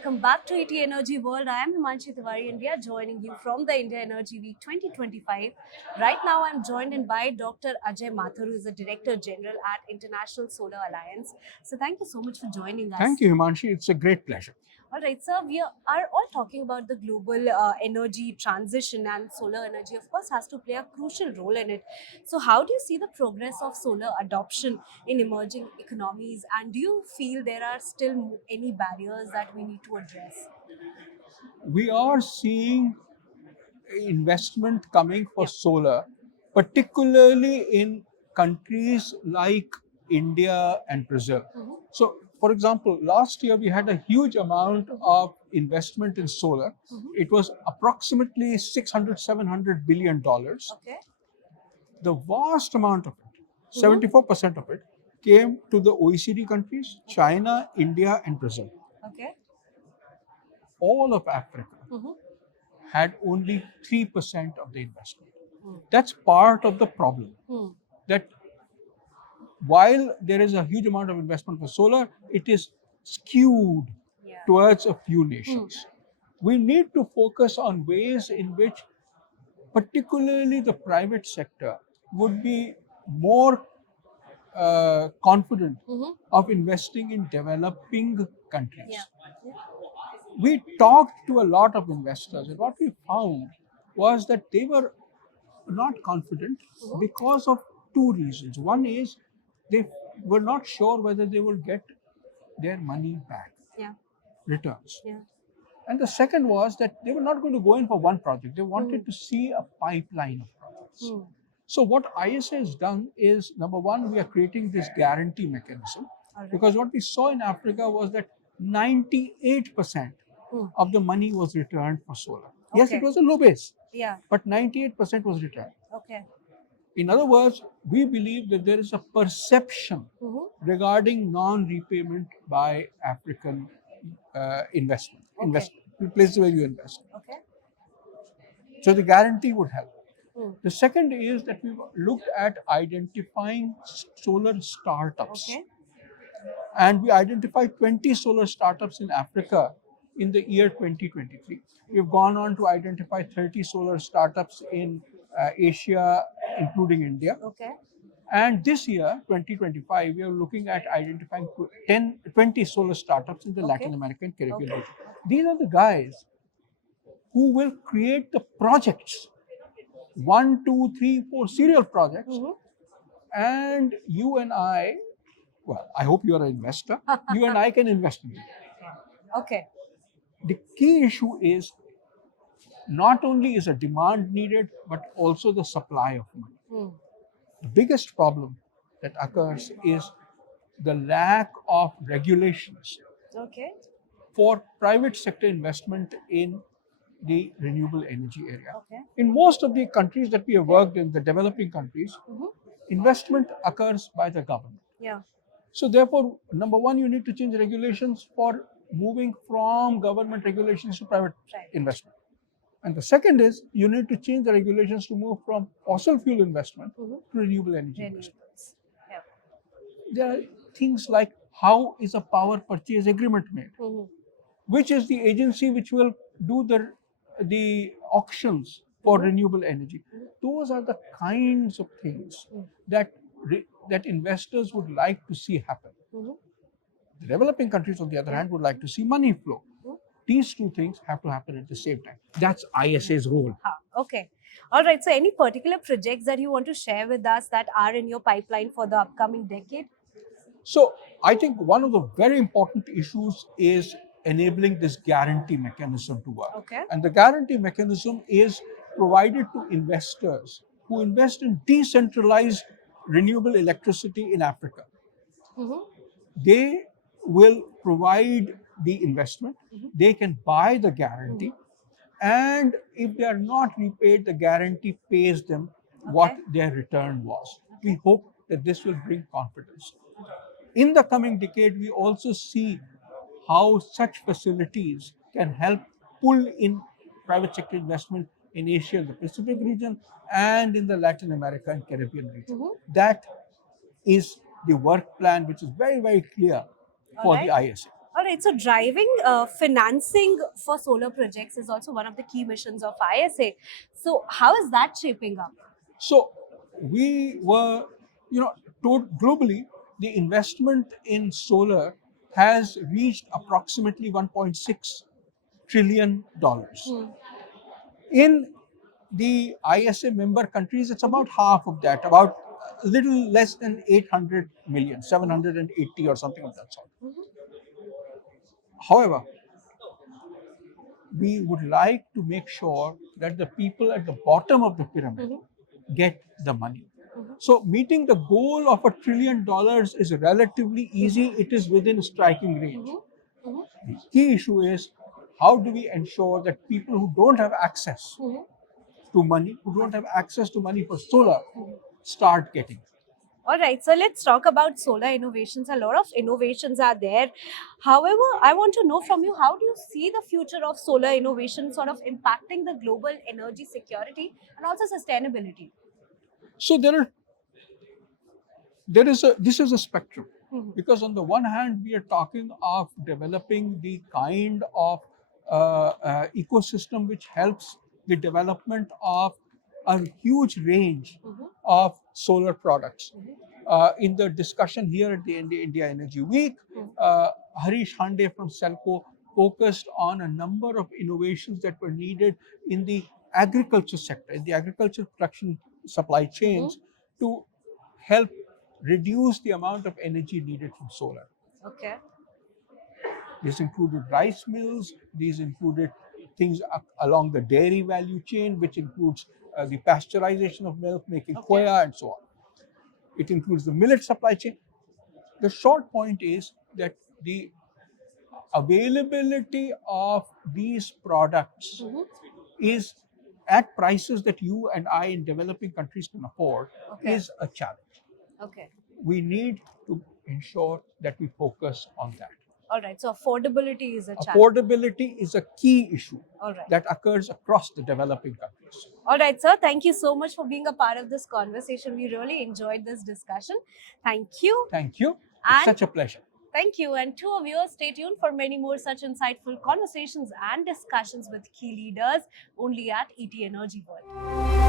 welcome back to ET Energy World. I am Himanshi Tiwari and we are joining you from the India Energy Week 2025. Right now, I'm joined in by Dr. Ajay Mathur, who is the Director General at International Solar Alliance. So, thank you so much for joining us. Thank you, Himanshi. It's a great pleasure. All right, sir, we are all talking about the global energy transition, and solar energy, of course, has to play a crucial role in it. So, how do you see the progress of solar adoption in emerging economies, and do you feel there are still any barriers that we need to address? We are seeing investment coming for solar, particularly in countries like India and Brazil. So, for example, last year we had a huge amount of investment in solar. It was approximately 600, $700 billion. Okay. The vast amount of it, 74% of it, came to the OECD countries, China, India, and Brazil. Okay. All of Africa had only 3% of the investment. That's part of the problem. That while there is a huge amount of investment for solar, it is skewed towards a few nations. We need to focus on ways in which, particularly the private sector, would be more confident of investing in developing countries. We talked to a lot of investors, and what we found was that they were not confident because of two reasons. One is they were not sure whether they will get their money back, returns. And the second was that they were not going to go in for one project. They wanted to see a pipeline of projects. So what ISA has done is, number one, we are creating this guarantee mechanism, because what we saw in Africa was that 98% of the money was returned for solar. Yes, it was a low base, but 98% was returned. Okay. In other words, we believe that there is a perception regarding non-repayment by African investment, places where you invest. Okay. So the guarantee would help. The second is that we've looked at identifying solar startups. Okay. And we identified 20 solar startups in Africa in the year 2023. We've gone on to identify 30 solar startups in Asia, including India. Okay. And this year, 2025, we are looking at identifying 20 solar startups in the Latin American Caribbean region. These are the guys who will create the projects, 1, 2, 3, 4 serial projects. And you and I, well, I hope you are an investor, you and I can invest in it. Okay. The key issue is not only is a demand needed, but also the supply of money. The biggest problem that occurs is the lack of regulations for private sector investment in the renewable energy area. In most of the countries that we have worked in, the developing countries, investment occurs by the government. So therefore, number one, you need to change regulations for moving from government regulations to private investment. And the second is you need to change the regulations to move from fossil fuel investment to renewable energy investment. There are things like, how is a power purchase agreement made? Which is the agency which will do the auctions for renewable energy? Those are the kinds of things that investors would like to see happen. The developing countries, on the other hand, would like to see money flow. These two things have to happen at the same time. That's ISA's role. Okay. All right. So, any particular projects that you want to share with us that are in your pipeline for the upcoming decade? So, I think one of the very important issues is enabling this guarantee mechanism to work. And the guarantee mechanism is provided to investors who invest in decentralized renewable electricity in Africa. They will provide the investment, they can buy the guarantee, and if they are not repaid, the guarantee pays them what their return was. We hope that this will bring confidence. In the coming decade, we also see how such facilities can help pull in private sector investment in Asia and the Pacific region and in the Latin America and Caribbean region. That is the work plan, which is very, very clear for the ISA. All right, so driving financing for solar projects is also one of the key missions of ISA. So, how is that shaping up? So we were, you know, globally, the investment in solar has reached approximately 1.6 trillion dollars. Hmm. In the ISA member countries, it's Mhm. about half of that, about a little less than 800 million, 780 or something of that sort. However, we would like to make sure that the people at the bottom of the pyramid Mhm. get the money. Mhm. So, meeting the goal of $1 trillion is relatively easy, it is within striking range. Mhm. Mhm. The key issue is how do we ensure that people who don't have access Mhm. to money, who don't Money. have access to money for solar, start getting it? All right, so let's talk about solar innovations. A lot of innovations are there. However, I want to know from you, how do you see the future of solar innovation sort of impacting the global energy security and also sustainability? So there is a this is a spectrum, Mhm. because on the one hand we are talking of developing the kind of ecosystem which helps the development of a huge range Mhm. of solar products. Mhm. In the discussion here at the India Energy Week, Mhm. Harish Hande from Selco focused on a number of innovations that were needed in the agriculture sector, in the agriculture production supply Mhm. chains, to help reduce the amount of energy needed from solar. Okay. This included rice mills, these included things along the dairy value chain, which includes the pasteurization of milk, making Okay. khoya, and so on. It includes the millet supply chain. The short point is that the availability of these products Mhm. is at prices that you and I in developing countries can afford Okay. is a challenge. Okay. We need to ensure that we focus on that. All right. So affordability is a challenge. Affordability is a key issue All right. that occurs across the developing countries. All right, sir. Thank you so much for being a part of this conversation. We really enjoyed this discussion. Thank you. Thank you. It's And such a pleasure. thank you. And to our viewers, stay tuned for many more such insightful conversations and discussions with key leaders only at ET Energy World.